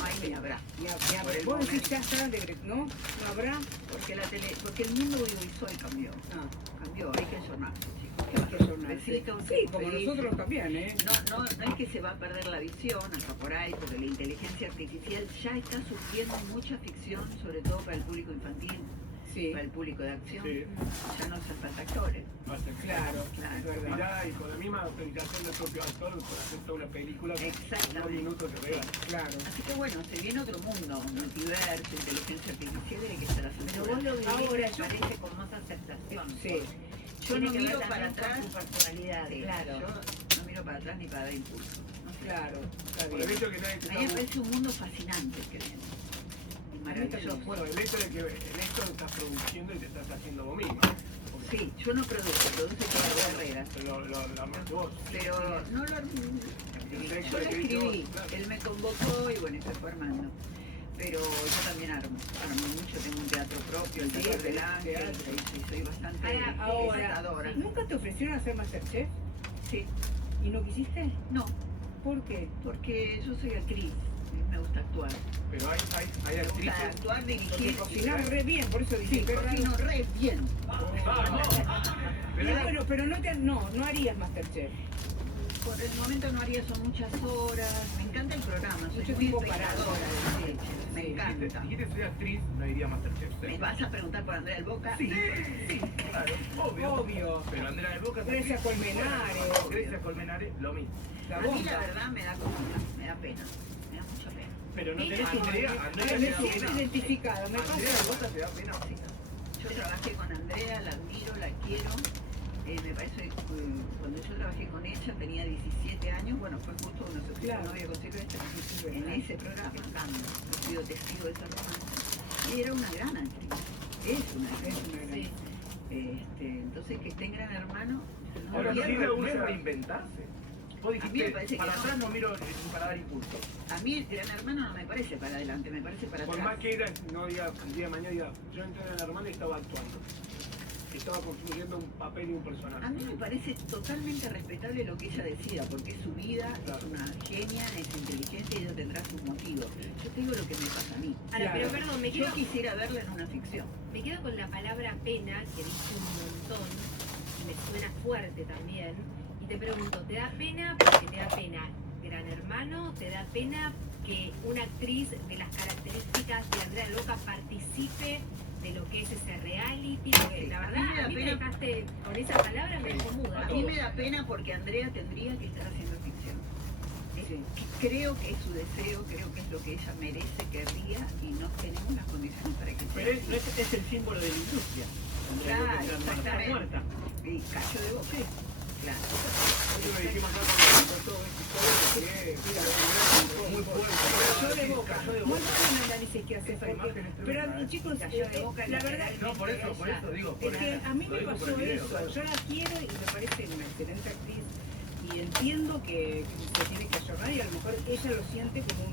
no hay ni habrá. Vos decís ya está, ¿no? No habrá. Porque el mundo audiovisual cambió. Cambió, hay que ayornarse, chicos. Hay que ayornarse. Besitos, Sí, como nosotros también, ¿eh? No es que se va a perder la visión acá por ahí, porque la inteligencia artificial ya está surgiendo mucha ficción, sobre todo para el público infantil. Sí. Para el público de acción, ya no hacen falta actores. Claro. Mirá, y con la misma autorización del propio actor, por hacer toda una película, exactamente. 2 minutos de regalo. Claro. Así que bueno, se viene otro mundo, multiverso, inteligencia artificial, hay que estar haciendo. Pero vos lo vivís, me parece, con más aceptación. Sí. Yo no miro para atrás atrás. Tu personalidad, claro. Yo no miro para atrás ni para dar impulso. No sé. Claro, está Por el hecho que nadie a mí me parece un mundo fascinante que viene. Maravilloso. Bueno, el hecho de que en esto estás produciendo y te estás haciendo vos mismo. Sí, yo no produce toda Herrera. Pero lo armaste vos. Pero no lo armé. Yo lo escribí, él me convocó y bueno, se fue armando. Pero yo también armo mucho, tengo un teatro propio, el Teatro del Ángel, y soy bastante ahora. ¿Nunca te ofrecieron hacer Masterchef? Sí. ¿Y no quisiste? No. ¿Por qué? Porque yo soy actriz. Me gusta actuar. Pero hay actrices. Me gusta actuar, dirigir. Cocinar re bien, por eso dije. Sí, cocino re bien. Pero no harías Masterchef. Por el momento no haría, son muchas horas. Me encanta el programa, soy mucho muy tiempo espectadora de leche. Me encanta. Dijiste soy actriz, no iría a Masterchef. ¿Me vas a preguntar por Andrea del Boca? Sí, claro, obvio. Pero Andrea del Boca... Grecia Colmenares, lo mismo. A mí la verdad me da cosita, me da pena. Me da mucha pena. Pero no tenés Andrea me siento identificada, me pasa. Andrea del Boca te da pena. Yo trabajé con Andrea, la admiro, la quiero. Me parece que cuando yo trabajé con ella tenía 17 años, bueno, fue justo cuando se puso novia con Silvestre, en ese programa, he sido testigo de esa romance. Y era una gran actriz, es una gran actriz. Entonces que esté en Gran Hermano, ahora sí le gusta reinventarse. Vos dijiste, para atrás no miro ni para dar impulso. A mí Gran Hermano no me parece para adelante, me parece para atrás. Por más que era, no diga, el día de mañana diga, yo entré en Gran Hermano y estaba actuando. Estaba construyendo un papel y un personaje. A mí me parece totalmente respetable lo que ella decida, porque es su vida, es una genia, es inteligente y ella tendrá sus motivos. Yo te digo lo que me pasa a mí. Ahora, pero perdón, yo quisiera verla en una ficción. Me quedo con la palabra pena, que dice un montón, y me suena fuerte también, y te pregunto, ¿te da pena porque te da pena Gran Hermano? ¿Te da pena que una actriz de las características de Andrea Loca participe de lo que es ese reality? Porque la verdad, a mí me dejaste con esa palabra, me dejó muda. A mí me da pena porque Andrea tendría que estar haciendo ficción. Creo que es su deseo, creo que es lo que ella merece, querría, y no tenemos las condiciones para que sea. Pero es el símbolo de la industria. Claro, exactamente. Y cayó de boca. Claro. Nosotros dijimos acá cuando pasó muy fuerte. Muy buen análisis que haces, pero chicos, la verdad, No, por eso digo. Es que a mí me pasó eso, yo la quiero y me parece una excelente actriz y entiendo que se tiene que ayornar y a lo mejor ella lo siente como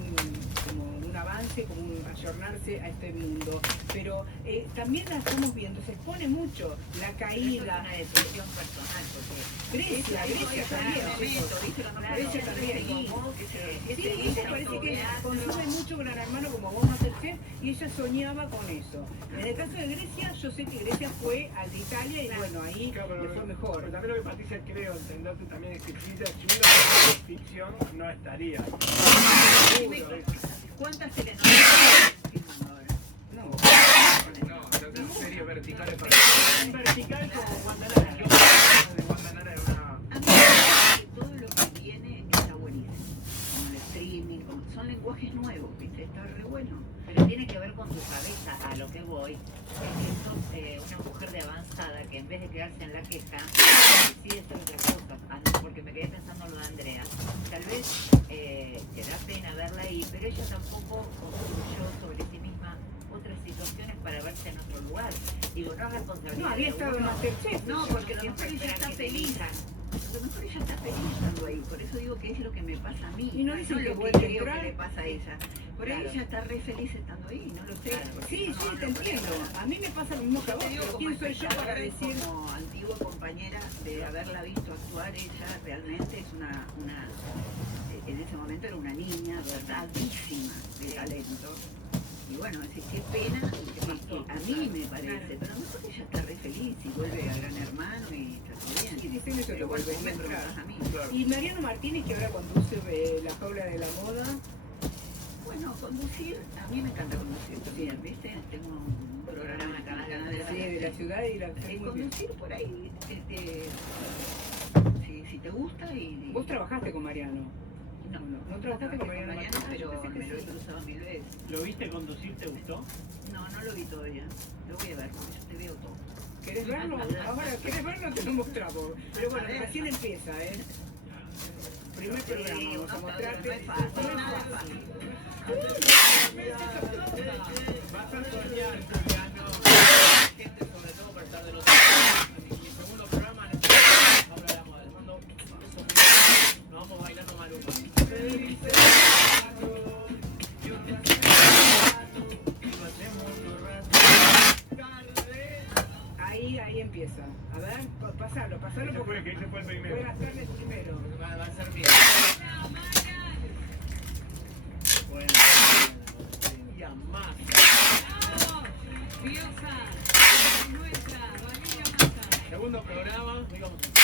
un avance, como un ayornarse a este mundo, pero también la estamos viendo, se expone mucho la caída. Es una decisión personal, porque Grecia también. Grecia también. Sí, me parece que consume mucho Gran Hermano como vos Masterchef y ella soñaba con eso. En el caso de Grecia, yo sé que Grecia fue al de Italia y bueno, ahí le fue mejor. Pero también lo que Patricia creo entenderte también es que si uno hace ficción no estaría. ¿Cuántas telenovelas filmando ahora? No, yo tengo series verticales para... Vertical como Guantanara. Guantanara era una... A mí me parece que todo lo que viene está buenísimo. Como el streaming, son lenguajes nuevos, ¿viste? Está re bueno. Pero tiene que ver con tu cabeza, a lo que voy. Es que sos una mujer de avanzada que en vez de quedarse en la queja, decide hacer otras cosas. Porque me quedé pensando en lo de Andrea. Tal vez te da pena verla ahí, pero ella tampoco construyó sobre sí misma otras situaciones para verse en otro lugar. Digo, no es responsabilidad. No, había estado en Masterchef. No, porque a lo mejor ella está feliz. A lo mejor ella está feliz estando ahí. Por eso digo que es lo que me pasa a mí. Y no dicen que lo que vuelve a creo entrar. que le pasa a ella. Por ahí ella está re feliz estando ahí, no lo sé. Sí, sí, te entiendo. A mí me pasa lo mismo que a vos, pero ¿quién soy yo para decir? Como antigua compañera de haberla visto actuar, ella realmente es en ese momento era una niña dotadísima de talento. Y bueno, decir, qué pena, que a mí me parece, pero a lo mejor ella está re feliz y vuelve a Gran Hermano y está todo bien. Sí, dicen eso, Pero lo vuelve me bien, preguntas claro. a mí. Claro. Y Mariano Martínez, que ahora conduce La Jaula de la Moda. Bueno, conducir, a mí me encanta conducir también, ¿viste? Tengo un programa en Caramelera. Sí, de la ciudad y la Conducir por ahí, si te gusta y... Vos trabajaste con Mariano. No trabajaste con Mariano Martínez, pero yo pensé que me lo he sí. cruzado 1000 veces. ¿Lo viste conducir? ¿Te gustó? No lo vi todavía. Lo voy a ver, porque yo te veo todo. ¿Querés verlo? Ahora, ¿querés verlo? Te lo mostramos. Pero bueno, recién empieza, ¿eh? Primer programa, vamos a mostrarte. No es fácil, nada fácil. Vas a soñar, Juliano. Gente, sobre todo para estar del otro lado. Y el segundo programa, ahora hablamos del fondo. Nos vamos bailando maluco. Ahí empieza. A ver, pasalo Ese porque fue el primero. buenas tardes primero. Va a ser bien. Bueno, y a más. Segundo programa, digamos.